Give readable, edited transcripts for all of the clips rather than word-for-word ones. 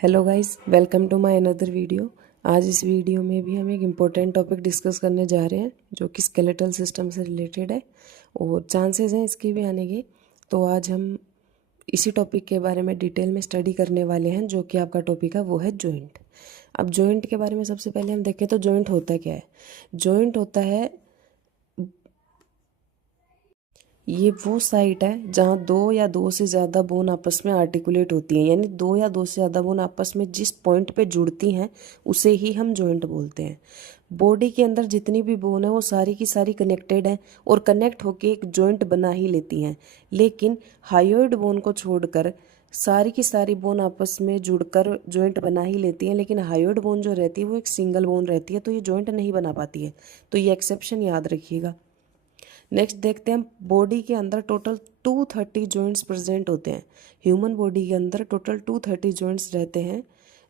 Hello guys, welcome to my another video. आज इस video में भी हम एक इम्पोर्टेंट टॉपिक डिस्कस करने जा रहे हैं जो कि स्केलेटल सिस्टम से रिलेटेड है और चांसेस हैं इसके भी आने के। तो आज हम इसी टॉपिक के बारे में डिटेल में स्टडी करने वाले हैं, जो कि आपका टॉपिक है वो है जॉइंट। अब जॉइंट के बारे में सबसे पहले हम देखें तो जॉइंट होता क्या है। जॉइंट होता है, ये वो साइट है जहाँ दो या दो से ज़्यादा बोन आपस में आर्टिकुलेट होती हैं, यानी दो या दो से ज़्यादा बोन आपस में जिस पॉइंट पे जुड़ती हैं उसे ही हम जॉइंट बोलते हैं। बॉडी के अंदर जितनी भी बोन है वो सारी की सारी कनेक्टेड हैं और कनेक्ट होकर एक जॉइंट बना ही लेती हैं। लेकिन हायोइड बोन को छोड़कर सारी की सारी बोन आपस में जुड़कर जॉइंट बना ही लेती हैं, लेकिन हायोइड बोन जो रहती है वो एक सिंगल बोन रहती है, तो ये जॉइंट नहीं बना पाती है। तो ये एक्सेप्शन याद रखिएगा। नेक्स्ट देखते हैं, बॉडी के अंदर टोटल 230 जॉइंट्स प्रेजेंट होते हैं। ह्यूमन बॉडी के अंदर टोटल 230 जॉइंट्स रहते हैं,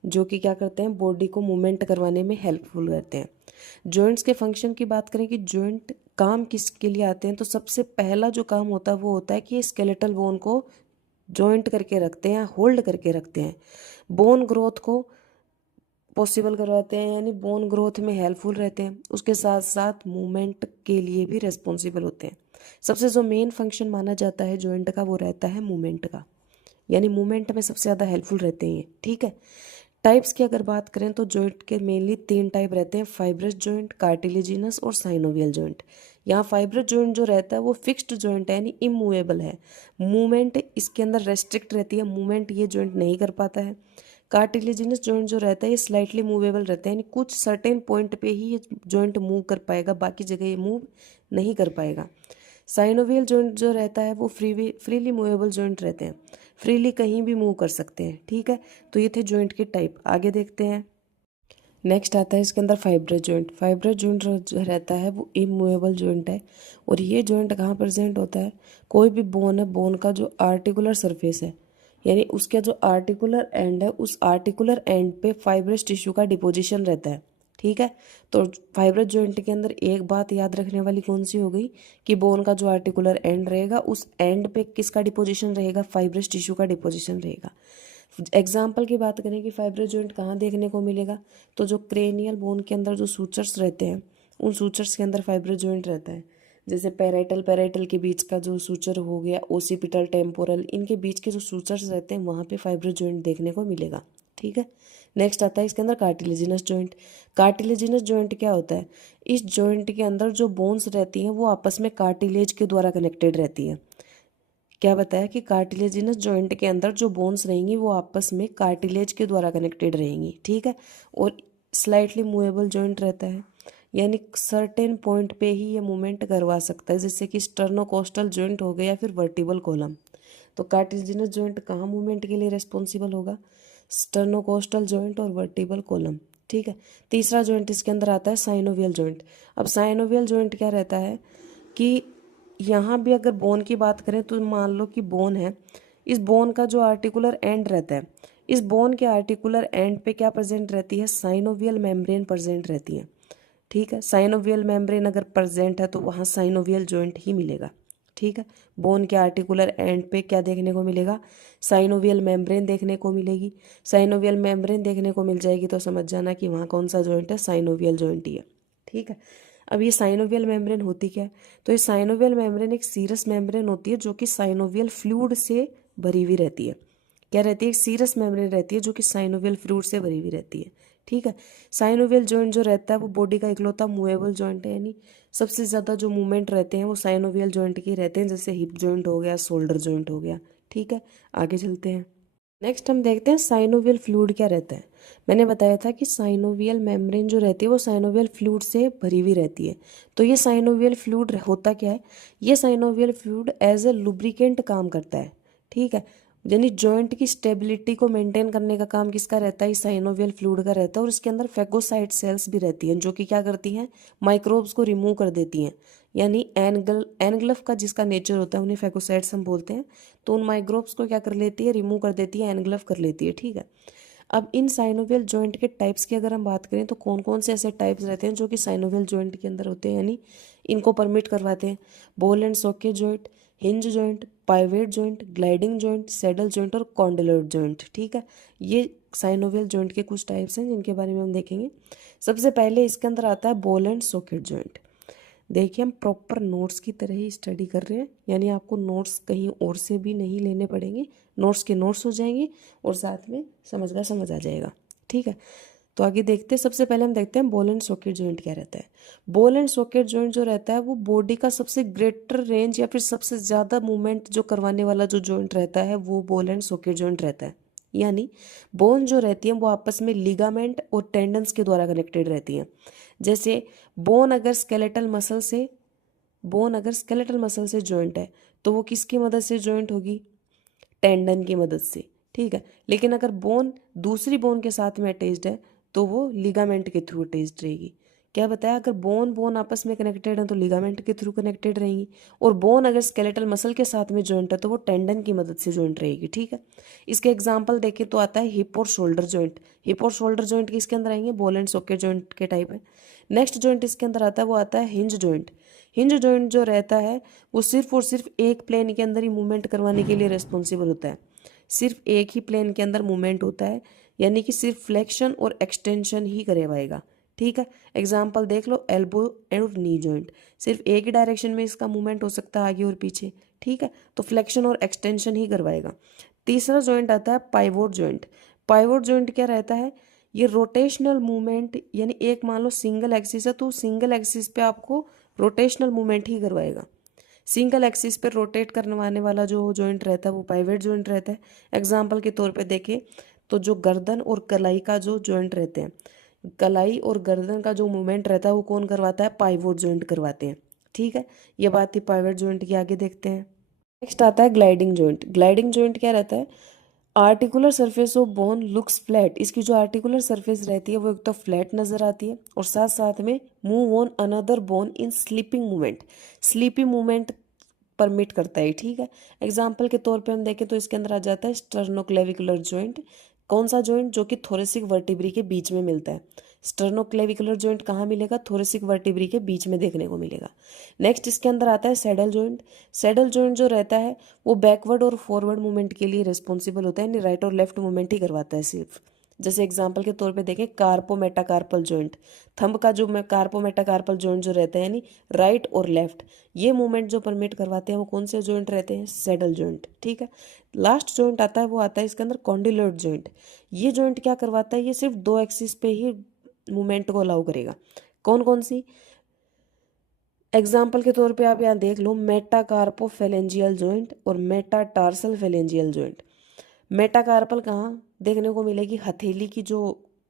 जो कि क्या करते हैं, बॉडी को मूवमेंट करवाने में हेल्पफुल रहते हैं। जॉइंट्स के फंक्शन की बात करें कि जॉइंट काम किसके लिए आते हैं, तो सबसे पहला जो काम होता है वो होता है कि स्केलेटल बोन को जॉइंट करके रखते हैं, होल्ड करके रखते हैं। बोन ग्रोथ को पॉसिबल करवाते हैं, यानी बोन ग्रोथ में हेल्पफुल रहते हैं। उसके साथ साथ मूवमेंट के लिए भी रिस्पॉन्सिबल होते हैं। सबसे जो मेन फंक्शन माना जाता है जॉइंट का वो रहता है मूवमेंट का, यानी मूवमेंट में सबसे ज़्यादा हेल्पफुल रहते हैं ये। ठीक है। टाइप्स की अगर बात करें तो जॉइंट के मेनली 3 टाइप रहते हैं, फाइब्रस जॉइंट, कार्टिलेजिनस और साइनोवियल जॉइंट। यहाँ फाइब्रस जॉइंट जो रहता है वो फिक्स्ड जॉइंट है, यानी इमूवेबल है। मूवमेंट इसके अंदर रेस्ट्रिक्ट रहती है, मूवमेंट ये जॉइंट नहीं कर पाता है। कार्टिलेजिनस जॉइंट जो रहता है ये स्लाइटली मूवेबल रहता है, यानी कुछ सर्टेन पॉइंट पे ही ये जॉइंट मूव कर पाएगा, बाकी जगह ये मूव नहीं कर पाएगा। साइनोवियल जॉइंट जो रहता है वो फ्रीली मूवेबल जॉइंट रहते हैं, फ्रीली कहीं भी मूव कर सकते हैं। ठीक है। तो ये थे जॉइंट के टाइप। आगे देखते हैं। नेक्स्ट आता है इसके अंदर फाइब्रस जॉइंट। फाइब्रस जॉइंट जो रहता है वो इमूवेबल जॉइंट है। और ये जॉइंट कहाँ प्रेजेंट होता है, कोई भी बोन है, बोन का जो आर्टिकुलर सरफेस है, यानी उसका जो आर्टिकुलर एंड है, उस आर्टिकुलर एंड पे फाइब्रस टिश्यू का डिपोजिशन रहता है। ठीक है। तो फाइब्रस जॉइंट के अंदर एक बात याद रखने वाली कौन सी हो गई कि बोन का जो आर्टिकुलर एंड रहेगा उस एंड पे किसका डिपोजिशन रहेगा, फाइब्रस टिश्यू का डिपोजिशन रहेगा। एग्जाम्पल की बात करें कि फाइब्रस जॉइंट कहाँ देखने को मिलेगा, तो जो क्रेनियल बोन के अंदर जो सूचर्स रहते हैं उन सूचर्स के अंदर फाइब्रस जॉइंट रहता है। जैसे पैराइटल के बीच का जो सूचर हो गया, ओसिपिटल, टेम्पोरल, इनके बीच के जो सूचर्स रहते हैं वहाँ पे फाइब्रस जॉइंट देखने को मिलेगा। ठीक है। नेक्स्ट आता है इसके अंदर कार्टिलेजिनस जॉइंट। कार्टिलेजिनस जॉइंट क्या होता है, इस जॉइंट के अंदर जो बोन्स रहती हैं वो आपस में कार्टिलेज के द्वारा कनेक्टेड रहती हैं। क्या बताया कि कार्टिलेजिनस जॉइंट के अंदर जो बोन्स रहेंगी वो आपस में कार्टिलेज के द्वारा कनेक्टेड रहेंगी। ठीक है। और स्लाइटली मूवेबल जॉइंट रहता है, यानी सर्टेन पॉइंट पे ही ये मूवमेंट करवा सकता है, जैसे कि स्टर्नोकोस्टल जॉइंट हो गया या फिर वर्टिबल कॉलम। तो कार्टिलेजिनस जॉइंट कहाँ मूवमेंट के लिए रिस्पॉन्सिबल होगा, स्टर्नोकोस्टल जॉइंट और वर्टिबल कॉलम। ठीक है। तीसरा जॉइंट इसके अंदर आता है साइनोवियल जॉइंट। अब साइनोवियल जॉइंट क्या रहता है कि यहाँ भी अगर बोन की बात करें तो मान लो कि बोन है, इस बोन का जो आर्टिकुलर एंड रहता है, इस बोन के आर्टिकुलर एंड पे क्या प्रेजेंट रहती है, साइनोवियल मेम्ब्रेन प्रेजेंट रहती है। ठीक है। साइनोवियल मेम्ब्रेन अगर प्रेजेंट है तो वहाँ साइनोवियल जॉइंट ही मिलेगा। ठीक है। बोन के आर्टिकुलर एंड पे क्या देखने को मिलेगा, साइनोवियल मेम्ब्रेन देखने को मिलेगी। साइनोवियल मेम्ब्रेन देखने को मिल जाएगी तो समझ जाना कि वहाँ कौन सा जॉइंट है, साइनोवियल जॉइंट ही है। ठीक है। अब ये साइनोवियल मेम्ब्रेन होती क्या है, तो ये साइनोवियल मेम्ब्रेन एक सीरस मेम्ब्रेन होती है जो कि साइनोवियल फ्लूइड से भरी हुई रहती है। क्या रहती है, एक सीरस मेम्ब्रेन रहती है जो कि साइनोवियल फ्लूइड से भरी हुई रहती है। ठीक है। साइनोवियल जॉइंट जो रहता है वो बॉडी का इकलौता मूवेबल जॉइंट है, यानी सबसे ज़्यादा जो मूवमेंट रहते हैं वो साइनोवियल जॉइंट के रहते हैं, जैसे हिप जॉइंट हो गया, शोल्डर जॉइंट हो गया। ठीक है। आगे चलते हैं। नेक्स्ट हम देखते हैं साइनोवियल फ्लूइड क्या रहता है। मैंने बताया था कि साइनोवियल मेम्ब्रेन जो रहती है वो साइनोवियल फ्लूइड से भरी हुई रहती है। तो ये साइनोवियल फ्लूइड होता क्या है, ये synovial fluid as a lubricant काम करता है। ठीक है। यानी जॉइंट की स्टेबिलिटी को मेंटेन करने का काम किसका रहता है, साइनोवियल फ्लूइड का रहता है। और इसके अंदर फेगोसाइट सेल्स भी रहती हैं जो कि क्या करती हैं, माइक्रोब्स को रिमूव कर देती हैं। यानी एनग्लफ का जिसका नेचर होता है उन्हें फेगोसाइट्स हम बोलते हैं। तो उन माइक्रोब्स को क्या कर लेती है, रिमूव कर देती है, एनग्लफ कर लेती है। ठीक है। अब इन साइनोवियल जॉइंट के टाइप्स की अगर हम बात करें तो कौन कौन से ऐसे टाइप्स रहते हैं जो कि साइनोवियल जॉइंट के अंदर होते हैं, यानी इनको परमिट करवाते हैं। Ball and socket joint, hinge joint, pivot joint, gliding joint, saddle joint और कॉन्डिलोइड जॉइंट। ठीक है, ये साइनोवियल जॉइंट के कुछ टाइप्स हैं जिनके बारे में हम देखेंगे। सबसे पहले इसके अंदर आता है बॉल एंड सॉकेट जॉइंट। देखिए हम प्रॉपर नोट्स की तरह ही स्टडी कर रहे हैं, यानी आपको नोट्स कहीं और से भी नहीं लेने पड़ेंगे, नोट्स के नोट्स हो जाएंगे और साथ में समझ का समझ आ जाएगा। ठीक है, तो आगे देखते हैं। सबसे पहले हम देखते हैं बॉल एंड सॉकेट जॉइंट क्या रहता है। बॉल एंड सॉकेट जॉइंट जो रहता है वो बॉडी का सबसे ग्रेटर रेंज या फिर सबसे ज़्यादा मूवमेंट जो करवाने वाला जो जॉइंट रहता है वो बॉल एंड सॉकेट जॉइंट रहता है। यानी बोन जो रहती है वो आपस में लिगामेंट और टेंडन्स के द्वारा कनेक्टेड रहती हैं। जैसे बोन अगर स्केलेटल मसल से जॉइंट है तो वो किसकी मदद से जॉइंट होगी? टेंडन की मदद से। ठीक है, लेकिन अगर बोन दूसरी बोन के साथ में अटैच्ड है तो वो लिगामेंट के थ्रू अटैच्ड रहेगी। क्या बताया? अगर बोन आपस में कनेक्टेड है तो लिगामेंट के थ्रू कनेक्टेड रहेंगी, और बोन अगर स्केलेटल मसल के साथ में जॉइंट है तो वो टेंडन की मदद से जॉइंट रहेगी। ठीक है, इसके एग्जांपल देखें तो आता है हिप और शोल्डर जॉइंट। हिप और शोल्डर जॉइंट किसके अंदर आएंगे? बॉल एंड सॉकेट जॉइंट के टाइप है। नेक्स्ट जॉइंट इसके अंदर आता है वो आता है हिंज जॉइंट। हिंज जॉइंट जो रहता है वो सिर्फ और सिर्फ एक प्लेन के अंदर ही मूवमेंट करवाने के लिए रिस्पॉन्सिबल होता है। सिर्फ एक ही प्लेन के अंदर मूवमेंट होता है, यानी कि सिर्फ फ्लेक्शन और एक्सटेंशन ही करवाएगा। ठीक है, एग्जाम्पल देख लो, एल्बो और नी जॉइंट, सिर्फ एक ही डायरेक्शन में इसका मूवमेंट हो सकता है, आगे और पीछे। ठीक है, तो फ्लेक्शन और एक्सटेंशन ही करवाएगा। तीसरा जॉइंट आता है पाइवोट जॉइंट। पाइवोट जॉइंट क्या रहता है? ये रोटेशनल मूवमेंट, यानी एक मान लो सिंगल एक्सिस है तो सिंगल एक्सिस पे आपको रोटेशनल मूवमेंट ही करवाएगा। सिंगल एक्सिस पर रोटेट करवाने वाला जो जॉइंट रहता है वो पाइवेट जॉइंट रहता है। एग्जाम्पल के तौर पे देखें तो जो गर्दन और कलाई का जो जॉइंट रहते हैं, कलाई और गर्दन का जो मूवमेंट रहता है वो कौन करवाता है? पाइवोट जॉइंट करवाते हैं। ठीक है, ये बात थी पाइवेट जॉइंट की। आगे देखते हैं। नेक्स्ट आता है ग्लाइडिंग जॉइंट। ग्लाइडिंग जॉइंट क्या रहता है? Articular surface of bone looks flat. इसकी जो आर्टिकुलर सरफेस रहती है वो एक तो फ्लैट नजर आती है और साथ साथ में move on another bone in sleeping movement. Sleeping movement permit करता है। ठीक है, एग्जाम्पल के तौर पे हम देखें तो इसके अंदर आ जाता है स्टर्नोक्लेविकुलर जॉइंट। कौन सा जॉइंट? जो कि थोरेसिक वर्टिब्री के बीच में मिलता है। स्टर्नोक्लेविकुलर जॉइंट कहाँ मिलेगा? थोरेसिक वर्टिब्री के बीच में देखने को मिलेगा। नेक्स्ट इसके अंदर आता है सैडल जॉइंट। सैडल जॉइंट जो रहता है वो बैकवर्ड और फॉरवर्ड मूवमेंट के लिए रिस्पॉन्सिबल होता है, यानी राइट और लेफ्ट मूवमेंट ही करवाता है सिर्फ। जैसे एग्जाम्पल के तौर पे देखें, कार्पो मेटाकार्पल जॉइंट। थंब का जो कार्पो मेटाकार्पल जॉइंट जो रहता है, यानी राइट और लेफ्ट, ये मूवमेंट जो परमिट करवाते हैं वो कौन से जॉइंट रहते हैं? Saddle joint. ठीक है, लास्ट जॉइंट आता है वो आता है इसके अंदर कॉन्डिलोइड जॉइंट। ये जॉइंट क्या करवाता है? ये सिर्फ दो एक्सिस पे ही मूवमेंट को अलाउ करेगा। कौन कौन सी? एग्जाम्पल के तौर पे आप यहाँ देख लो, मेटाकार्पोफेलेंजियल जॉइंट और मेटाटार्सल फेलेंजियल जॉइंट। मेटाकार्पल कहाँ देखने को मिलेगी? हथेली की जो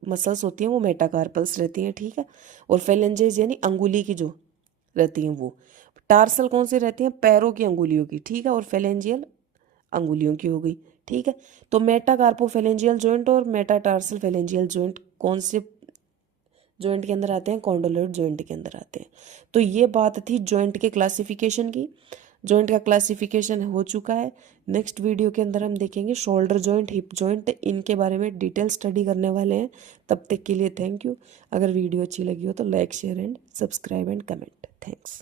मसल्स होती हैं वो मेटाकार्पल्स रहती हैं। ठीक है, और फेलेंजेस यानी अंगुली की जो रहती हैं वो। टार्सल कौन सी रहती हैं? पैरों की अंगुलियों की। ठीक है, और फेलेंजियल अंगुलियों की हो गई। ठीक है, तो मेटाकार्पोफेलेंजियल जॉइंट और मेटाटार्सल फेलेंजियल जॉइंट कौन से जॉइंट के अंदर आते हैं? कॉन्डोलॉइड जॉइंट के अंदर आते हैं। तो ये बात थी जॉइंट के क्लासिफिकेशन की। जॉइंट का क्लासिफिकेशन हो चुका है। नेक्स्ट वीडियो के अंदर हम देखेंगे शोल्डर जॉइंट, हिप जॉइंट, इनके बारे में डिटेल स्टडी करने वाले हैं। तब तक के लिए थैंक यू। अगर वीडियो अच्छी लगी हो तो like, share and subscribe and comment. Thanks.